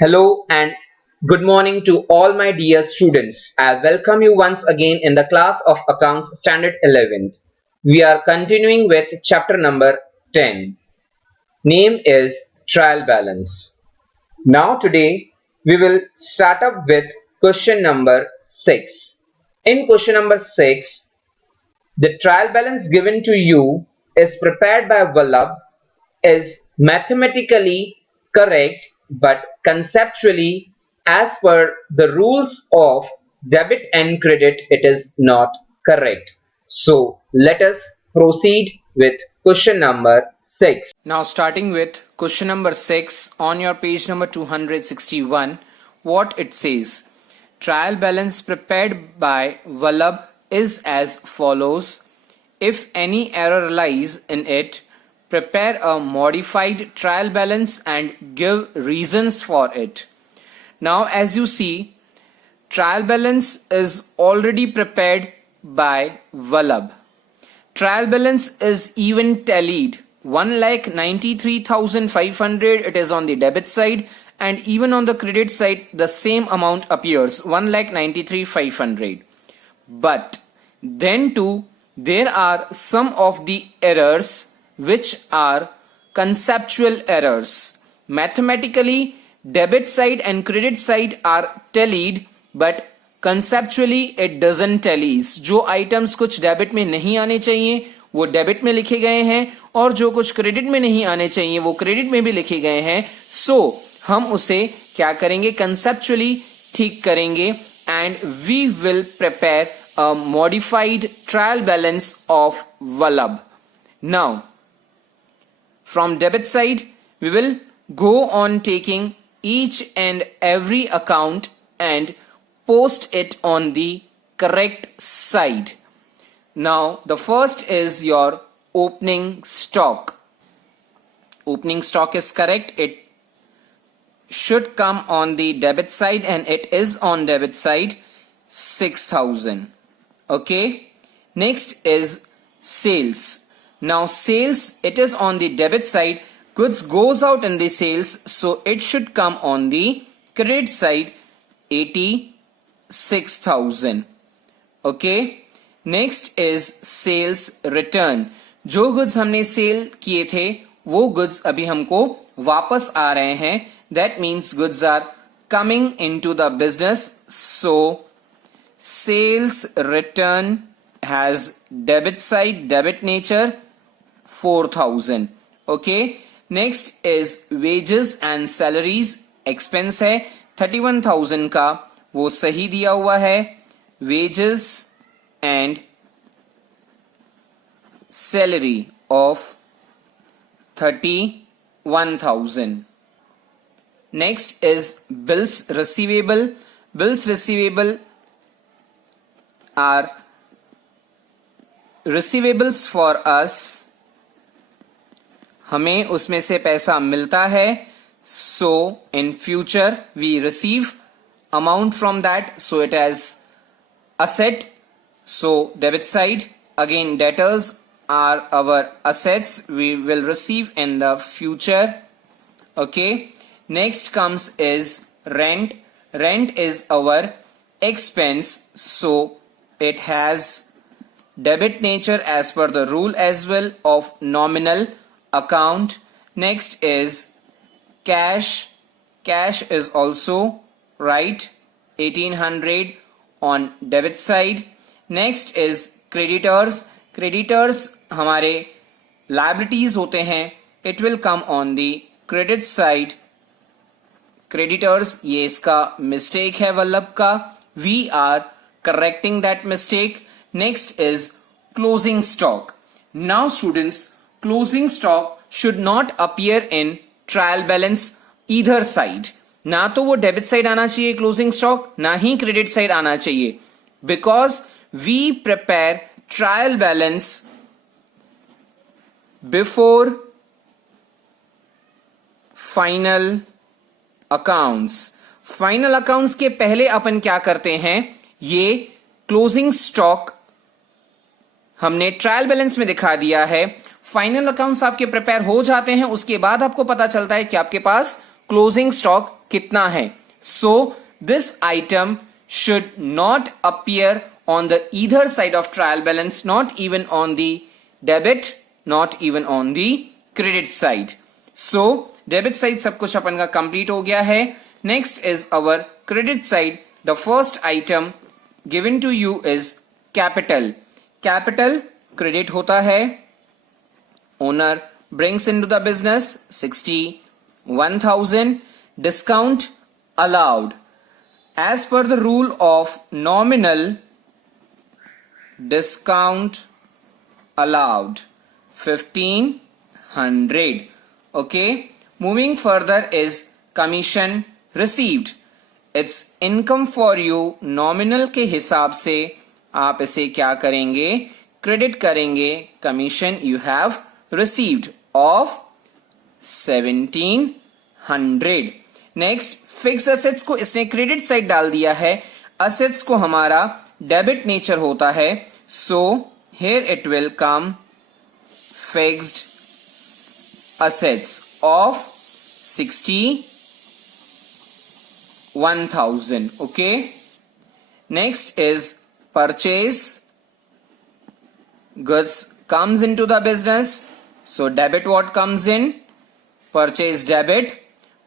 Hello and good morning to all my dear students. I welcome you once again in the class of Accounts Standard 11th. We are continuing with chapter number 10. Name is Trial Balance. Now today we will start up with question number 6. In question number 6, the trial balance given to you is prepared by Vallabh is mathematically correct but conceptually as per the rules of debit and credit it is not correct. So let us proceed with question number 6. Now starting with question number 6 on your page number 261, what it says. Trial balance prepared by Vallabh is as follows. If any error lies in it, prepare a modified trial balance and give reasons for it. Now as you see, trial balance is already prepared by Vallabh. Trial balance is even tallied. 1,93,500 it is on the debit side, and even on the credit side the same amount appears, 1,93,500. But then too there are some of the errors which are conceptual errors. Mathematically debit side and credit side are tallied, but conceptually it doesn't tallies. जो items कुछ debit में नहीं आने चाहिए वो debit में लिखे गए हैं, और जो कुछ क्रेडिट में नहीं आने चाहिए वो क्रेडिट में भी लिखे गए हैं. सो हम उसे क्या करेंगे, कंसेप्चुअली ठीक करेंगे, and we will prepare a modified trial balance of Vallabh. Now from debit side we will go on taking each and every account and post it on the correct side. Now the first is your opening stock. Opening stock is correct. It should come on the debit side and it is on debit side, 6,000. Okay. Next is sales. Now sales, it is on the debit side. Goods goes out in the sales, so it should come on the credit side, 86,000. Okay. Next is sales return. जो goods हमने cell किए थे वो goods अभी हमको वापस आ रहे हैं. That means goods are coming into the business. So sales return has debit side, debit nature, 4,000. Okay. Next is wages and salaries. Expense है 31,000 का, वो सही दिया हुआ है. Wages and salary of 31,000. Next is bills receivable. Bills receivable are receivables for us. हमें उसमें से पैसा मिलता है. So in future we receive amount from that, so it has asset. So debit side, again debtors are our assets, we will receive in the future. Okay. Next comes is rent. Rent is our expense, so it has debit nature as per the rule as well of nominal account. Next is cash. Cash is also right, 1,800 on debit side. Next is creditors. Creditors हमारे liabilities होते हैं, it will come on the credit side. Creditors, ये इसका mistake है Vallabh का, we are correcting that mistake. Next is closing stock. Now students, closing stock should not appear in trial balance either side. ना तो वो debit side आना चाहिए closing stock, ना ही क्रेडिट साइड आना चाहिए, because we prepare trial balance before final accounts. Final accounts के पहले अपन क्या करते हैं, ये क्लोजिंग स्टॉक हमने ट्रायल बैलेंस में दिखा दिया है. फाइनल अकाउंट्स आपके प्रिपेयर हो जाते हैं, उसके बाद आपको पता चलता है कि आपके पास क्लोजिंग स्टॉक कितना है. So this item should not appear on the either side of trial balance, not even on the debit, not even on the credit side. So debit side सब कुछ अपन का complete हो गया है. Next is our credit side. The first item given to you is capital. Capital credit होता है. Owner brings into the business 61,000. Discount allowed. As per the rule of nominal, discount allowed 1,500. Okay. Moving further is commission received. It's income for you. Nominal के हिसाब से आप इसे क्या करेंगे, credit करेंगे. Commission you have received of 1,700. Next, fix assets को इसने क्रेडिट साइड डाल दिया है. असेट्स को हमारा डेबिट नेचर होता है. So here it will come fixed assets of 61,000. Okay. Next is purchase. Goods comes into the business. So debit what comes in? Purchase debit.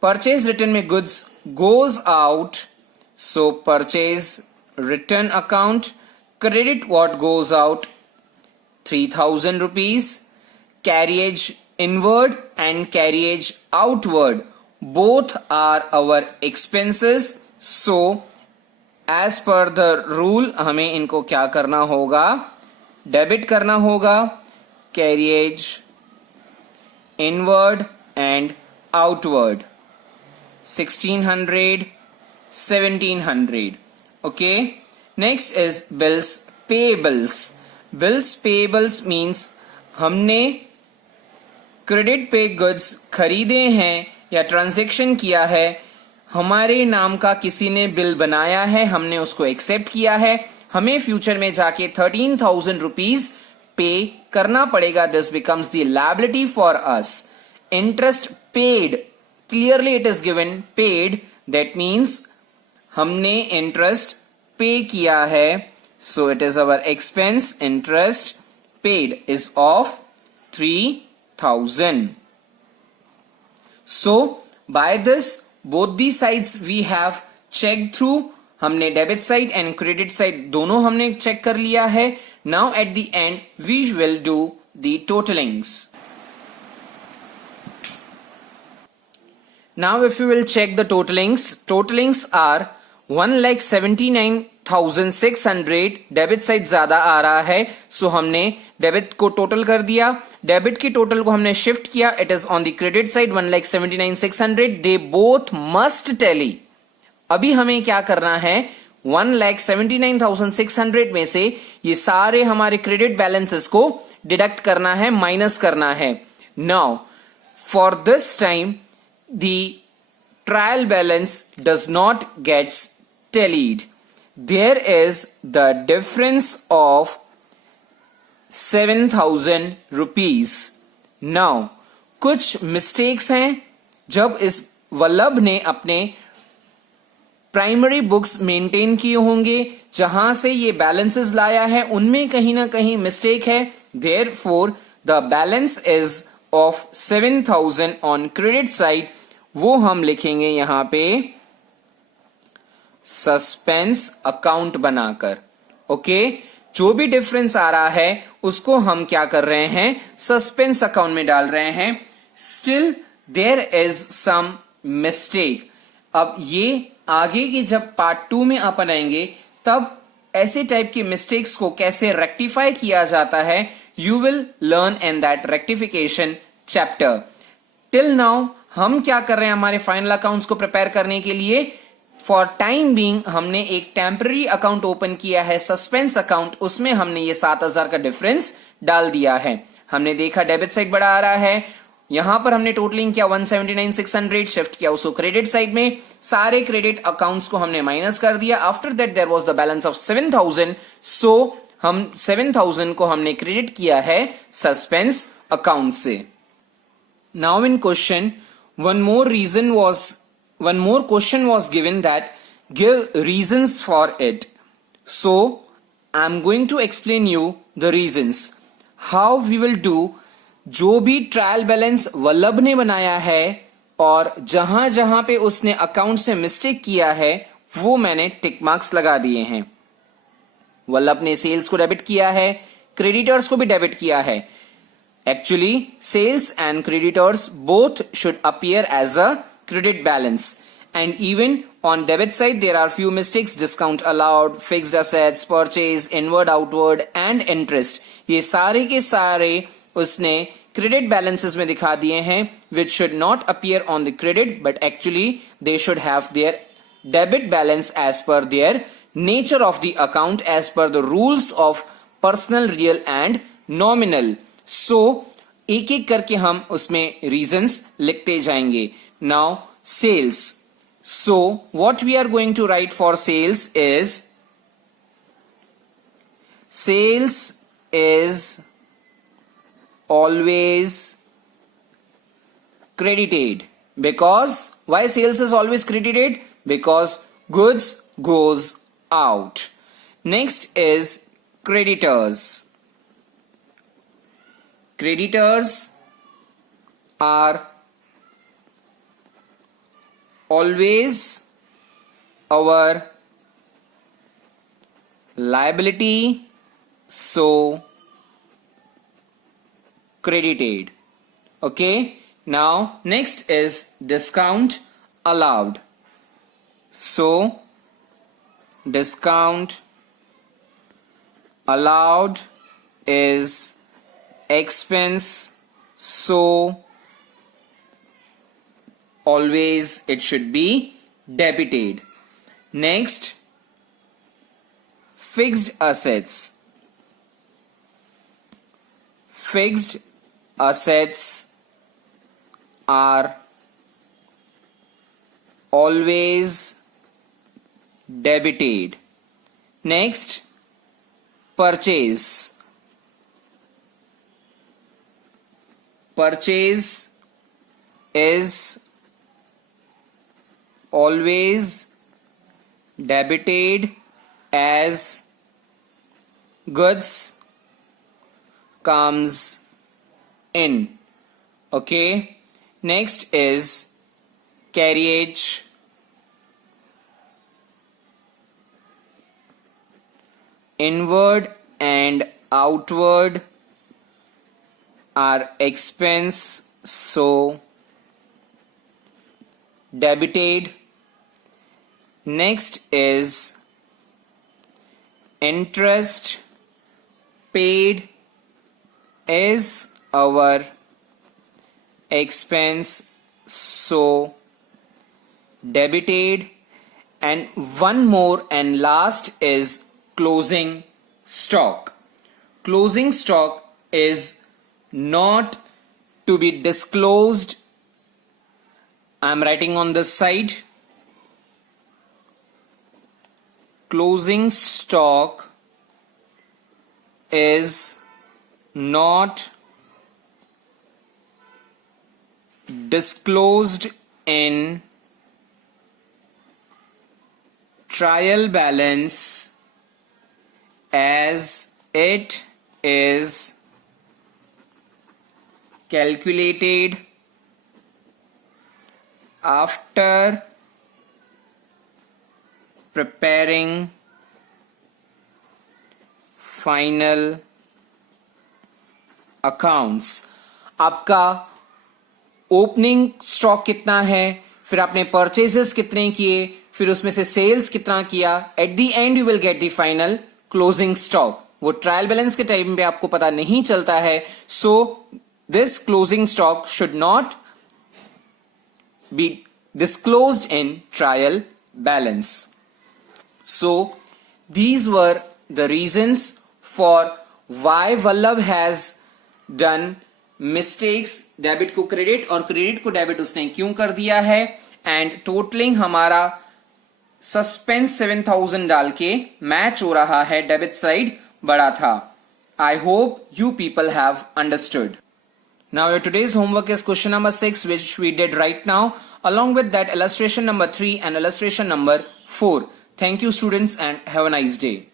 Purchase return में goods goes out. So purchase return account. Credit what goes out? 3,000 rupees. Carriage inward and carriage outward. Both are our expenses. So as per the rule हमें इनको क्या करना होगा, debit करना होगा. Carriage inward and outward 1,600, 1,700. Okay. Next is bills payables. Bills payables means हमने credit पे goods खरीदे हैं या ट्रांजैक्शन किया है. हमारे नाम का किसी ने बिल बनाया है, हमने उसको एक्सेप्ट किया है. हमें फ्यूचर में जाके 13,000 रुपीज पे करना पड़ेगा. This becomes the liability for us. Interest paid, clearly it is given paid. That means हमने इंटरेस्ट पे किया है. So it is our expense. Interest paid is of 3,000. So by this both the sides we have check through. हमने debit side and credit side दोनों हमने check कर लिया है. Now at the end we will do the totallings. Now if you will check the totallings are 1,79,600. Debit side ज्यादा आ रहा है, सो हमने डेबिट को टोटल कर दिया. डेबिट की टोटल को हमने शिफ्ट किया. It is on the credit side 1,79,600. They both must tally. अभी हमें क्या करना है, 1,79,600 में से ये सारे हमारे क्रेडिट बैलेंसेस को डिडक्ट करना है, माइनस करना है. Now for this time the trial balance does not gets tallied. There is the difference of 7,000 rupees. Now कुछ मिस्टेक्स हैं. जब इस वल्लभ ने अपने प्राइमरी बुक्स मेंटेन किए होंगे जहां से ये बैलेंसेस लाया है, उनमें कहीं ना कहीं मिस्टेक है. Therefore the balance is of 7,000 on credit side. वो हम लिखेंगे यहां पे सस्पेंस अकाउंट बनाकर. ओके. जो भी डिफरेंस आ रहा है उसको हम क्या कर रहे हैं, सस्पेंस अकाउंट में डाल रहे हैं. Still there is some mistake. अब ये आगे की जब पार्ट 2 में अपन आएंगे तब ऐसे टाइप की मिस्टेक्स को कैसे रेक्टिफाई किया जाता है, you will learn in that rectification chapter. Till now हम क्या कर रहे हैं, हमारे फाइनल अकाउंट्स को प्रिपेयर करने के लिए फॉर टाइम बीइंग हमने एक टेम्पररी अकाउंट ओपन किया है, सस्पेंस अकाउंट. उसमें हमने ये 7,000 का डिफरेंस डाल दिया है. हमने देखा डेबिट साइड बढ़ा आ रहा है. यहां पर हमने टोटलिंग किया 1,79,600, शिफ्ट किया उसको क्रेडिट साइड में. सारे क्रेडिट अकाउंट्स को हमने माइनस कर दिया. After that there was the balance of 7,000. So हम 7,000 को हमने क्रेडिट किया है सस्पेंस अकाउंट से. Now in question one more reason was one more question was given that give reasons for it. So I'm going to explain you the reasons. How we will do, जो भी trial balance Vallabh ने बनाया है और जहां जहां पे उसने अकाउंट से मिस्टेक किया है वो मैंने टिक मार्क्स लगा दिए हैं. वल्लभ ने सेल्स को डेबिट किया है, क्रेडिटर्स को भी डेबिट किया है. Actually, sales and creditors both should appear as a credit balance. And even on debit side, there are few mistakes: discount allowed, fixed assets, purchase, inward, outward, and interest. ये सारे के सारे उसने credit balances में दिखा दिए हैं, which should not appear on the credit, but actually they should have their debit balance as per their nature of the account, as per the rules of personal, real, and nominal. सो एक एक करके हम उसमें reasons लिखते जाएंगे. Now sales. So what we are going to write for sales is always credited. Because why sales is always credited? Because goods goes out. Next is creditors. Creditors are always our liability, so credited. Okay, now next is discount allowed. So discount allowed is expense, so always it should be debited. Next, fixed assets. Fixed assets are always debited. Next, purchase. Purchase is always debited as goods comes in. Okay. Next is carriage. Inward and outward are expense, so debited. Next is interest paid is our expense, so debited. And one more and last is closing stock. Closing stock is not to be disclosed. I'm writing on this side. Closing stock is not disclosed in trial balance as it is calculated after preparing final accounts. आपका opening stock कितना है, फिर आपने purchases कितने किए, फिर उसमें से सेल्स कितना किया, eight the and you will get the final closing stock. वो ट्रायल बैलेंस के टाइम पे आपको पता नहीं चलता है. So this closing stock should not be disclosed in trial balance. So these were the reasons for why Vallabh has done mistakes. Debit को credit और क्रेडिट को डेबिट उसने क्यों कर दिया है. एंड टोटलिंग हमारा सस्पेंस 7000 डाल के मैच हो रहा है, डेबिट साइड बड़ा था. I hope you people have understood. Now your today's homework is question number 6, which we did right now, along with that illustration number 3 and illustration number 4. Thank you students and have a nice day.